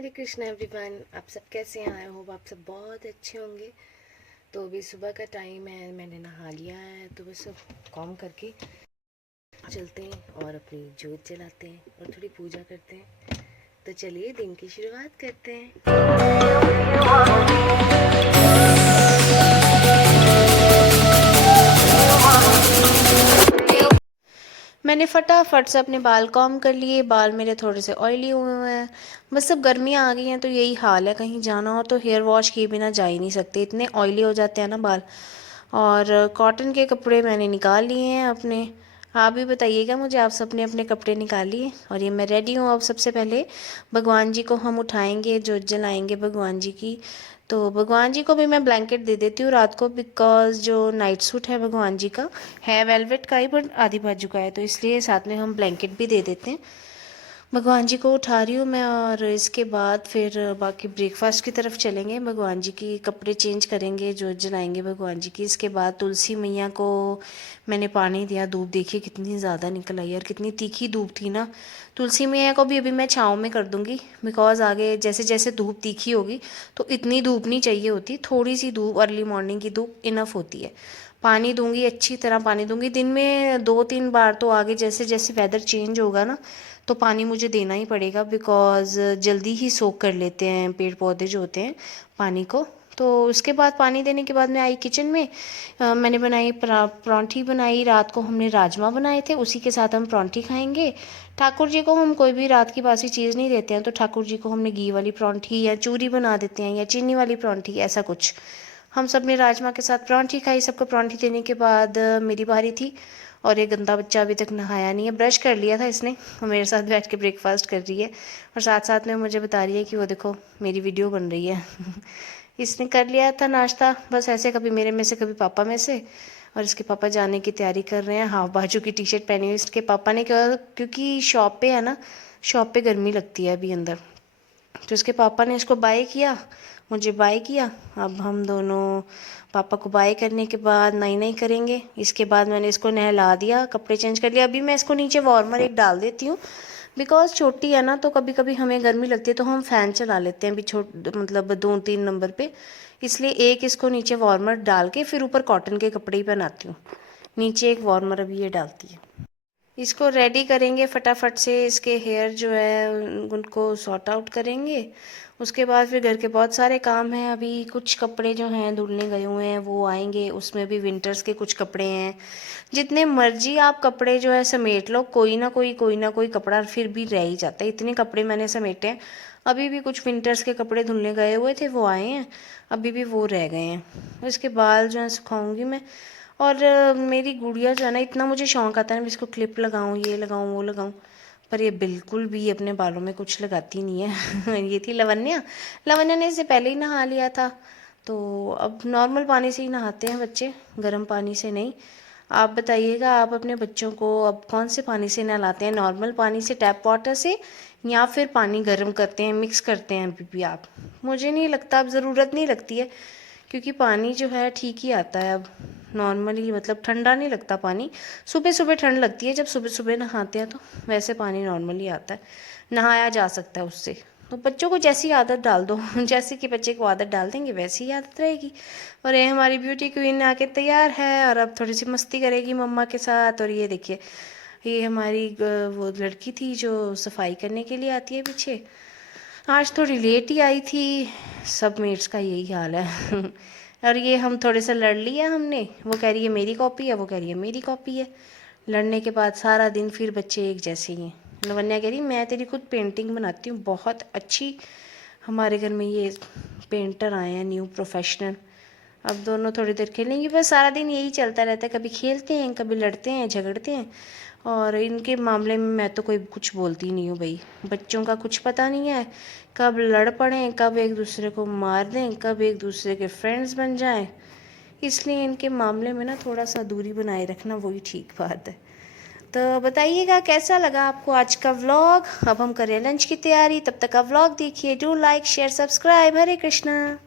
हरे Krishna everyone, आप सब कैसे हैं? आई होप आप सब बहुत अच्छे होंगे। तो अभी सुबह का टाइम है, मैंने नहा लिया है, तो बस सब काम करके चलते हैं और अपनी जोत जलाते हैं और थोड़ी पूजा करते हैं। तो चलिए दिन की शुरुआत करते हैं। मैंने फटाफट से अपने बाल कॉम कर लिए। बाल मेरे थोड़े से ऑयली हुए हुए हैं, बस अब गर्मियाँ आ गई हैं तो यही हाल है, कहीं जाना हो तो हेयर वॉश किए बिना जा ही नहीं सकते, इतने ऑयली हो जाते हैं ना बाल। और कॉटन के कपड़े मैंने निकाल लिए हैं अपने। आप भी बताइएगा मुझे, आप सबने अपने कपड़े निकाल लिए? और ये मैं रेडी हूँ। अब सबसे पहले भगवान जी को हम उठाएंगे, जोत जलाएंगे भगवान जी की। तो भगवान जी को भी मैं ब्लैंकेट दे देती हूँ रात को, बिकॉज जो नाइट सूट है भगवान जी का है वेलवेट का ही, बट आधी बाजू का है, तो इसलिए साथ में हम ब्लैंकेट भी दे देते हैं। भगवान जी को उठा रही हूँ मैं, और इसके बाद फिर बाकी ब्रेकफास्ट की तरफ चलेंगे। भगवान जी की कपड़े चेंज करेंगे, जोत जलाएंगे भगवान जी की। इसके बाद तुलसी मैया को मैंने पानी दिया। धूप देखिए कितनी ज़्यादा निकल आई, और कितनी तीखी धूप थी ना। तुलसी मैया को भी अभी मैं छाँव में कर दूँगी, बिकॉज़ आगे जैसे जैसे धूप तीखी होगी तो इतनी धूप नहीं चाहिए होती, थोड़ी सी धूप, अर्ली मॉर्निंग की धूप इनफ होती है। पानी दूंगी, अच्छी तरह पानी दूंगी, दिन में 2-3 बार। तो आगे जैसे जैसे वेदर चेंज होगा ना तो पानी मुझे देना ही पड़ेगा, बिकॉज़ जल्दी ही सोख कर लेते हैं पेड़ पौधे जो होते हैं पानी को। तो उसके बाद पानी देने के बाद मैं आई किचन में। मैंने बनाई परांठी बनाई। रात को हमने राजमा बनाए थे, उसी के साथ हम परांठी खाएंगे। ठाकुर जी को हम कोई भी रात की बासी चीज़ नहीं देते हैं, तो ठाकुर जी को हमने घी वाली परांठी या चूरी बना देते हैं, या चीनी वाली परांठी, ऐसा कुछ। हम सब ने राजमा के साथ परांठी खाई। सबको परांठी देने के बाद मेरी बारी थी, और ये गंदा बच्चा अभी तक नहाया नहीं है। ब्रश कर लिया था इसने और मेरे साथ बैठ के ब्रेकफास्ट कर रही है, और साथ साथ में मुझे बता रही है कि वो देखो मेरी वीडियो बन रही है। इसने कर लिया था नाश्ता, बस ऐसे कभी मेरे में से कभी पापा में से। और इसके पापा जाने की तैयारी कर रहे हैं। हाफ बाजू की टी शर्ट पहनी हुई इसके पापा ने, क्योंकि शॉप पे है ना, शॉप पे गर्मी लगती है अभी अंदर। तो इसके पापा ने इसको बाय किया, मुझे बाय किया। अब हम दोनों पापा को बाय करने के बाद नाई नाई करेंगे। इसके बाद मैंने इसको नहला दिया, कपड़े चेंज कर लिया। अभी मैं इसको नीचे वार्मर एक डाल देती हूँ, बिकॉज छोटी है ना, तो कभी कभी हमें गर्मी लगती है तो हम फ़ैन चला लेते हैं भी, मतलब 2-3 नंबर पे। इसलिए एक इसको नीचे वार्मर डाल के फिर ऊपर कॉटन के कपड़े ही पहनाती हूँ। नीचे एक वार्मर अभी ये डालती है। इसको रेडी करेंगे फटाफट से। इसके हेयर जो है उनको सॉर्ट आउट करेंगे। उसके बाद फिर घर के बहुत सारे काम हैं। अभी कुछ कपड़े जो हैं धुलने गए हुए हैं, वो आएंगे। उसमें भी विंटर्स के कुछ कपड़े हैं। जितने मर्जी आप कपड़े जो है समेट लो, कोई ना कोई कपड़ा फिर भी रह ही जाता है। इतने कपड़े मैंने समेटे हैं। अभी भी कुछ विंटर्स के कपड़े धुलने गए हुए थे, वो आए हैं, अभी भी वो रह गए हैं। इसके बाल जो है सुखाऊंगी मैं। और मेरी गुड़िया जो है ना, इतना मुझे शौक आता है ना, मैं इसको क्लिप लगाऊं, ये लगाऊं, वो लगाऊं, पर ये बिल्कुल भी अपने बालों में कुछ लगाती नहीं है। ये थी लवन्या। लवन्या ने इससे पहले ही नहा लिया था। तो अब नॉर्मल पानी से ही नहाते हैं बच्चे, गर्म पानी से नहीं। आप बताइएगा, आप अपने बच्चों को अब कौन से पानी से नहलाते हैं? नॉर्मल पानी से, टैप वाटर से, या फिर पानी गर्म करते हैं, मिक्स करते हैं अभी भी आप? मुझे नहीं लगता, अब ज़रूरत नहीं लगती है, क्योंकि पानी जो है ठीक ही आता है अब नॉर्मली, मतलब ठंडा नहीं लगता पानी। सुबह सुबह ठंड लगती है जब सुबह सुबह नहाते हैं, तो वैसे पानी नॉर्मली आता है, नहाया जा सकता है उससे। तो बच्चों को जैसी आदत डाल दो, जैसे कि बच्चे को आदत डाल देंगे वैसी ही आदत रहेगी। और ये हमारी ब्यूटी क्वीन आके तैयार है, और अब थोड़ी सी मस्ती करेगी मम्मा के साथ। और ये देखिए, ये हमारी वो लड़की थी जो सफाई करने के लिए आती है पीछे, आज थोड़ी लेट ही आई थी। सब मेट्स का यही हाल है। और ये हम थोड़े से लड़ लिया हमने, वो कह रही है मेरी कॉपी है, वो कह रही है मेरी कॉपी है। लड़ने के बाद सारा दिन फिर बच्चे एक जैसे ही हैं। लवन्या कह रही मैं तेरी खुद पेंटिंग बनाती हूँ बहुत अच्छी। हमारे घर में ये पेंटर आए हैं न्यू प्रोफेशनल। अब दोनों थोड़ी देर खेलेंगे, बस सारा दिन यही चलता रहता है, कभी खेलते हैं, कभी लड़ते हैं, झगड़ते हैं। और इनके मामले में मैं तो कोई कुछ बोलती नहीं हूँ भाई, बच्चों का कुछ पता नहीं है, कब लड़ पड़ें, कब एक दूसरे को मार दें, कब एक दूसरे के फ्रेंड्स बन जाएं। इसलिए इनके मामले में ना थोड़ा सा दूरी बनाए रखना वही ठीक बात है। तो बताइएगा कैसा लगा आपको आज का व्लॉग। अब हम करें लंच की तैयारी, तब तक का व्लॉग देखिए। Do like share subscribe. Hare Krishna.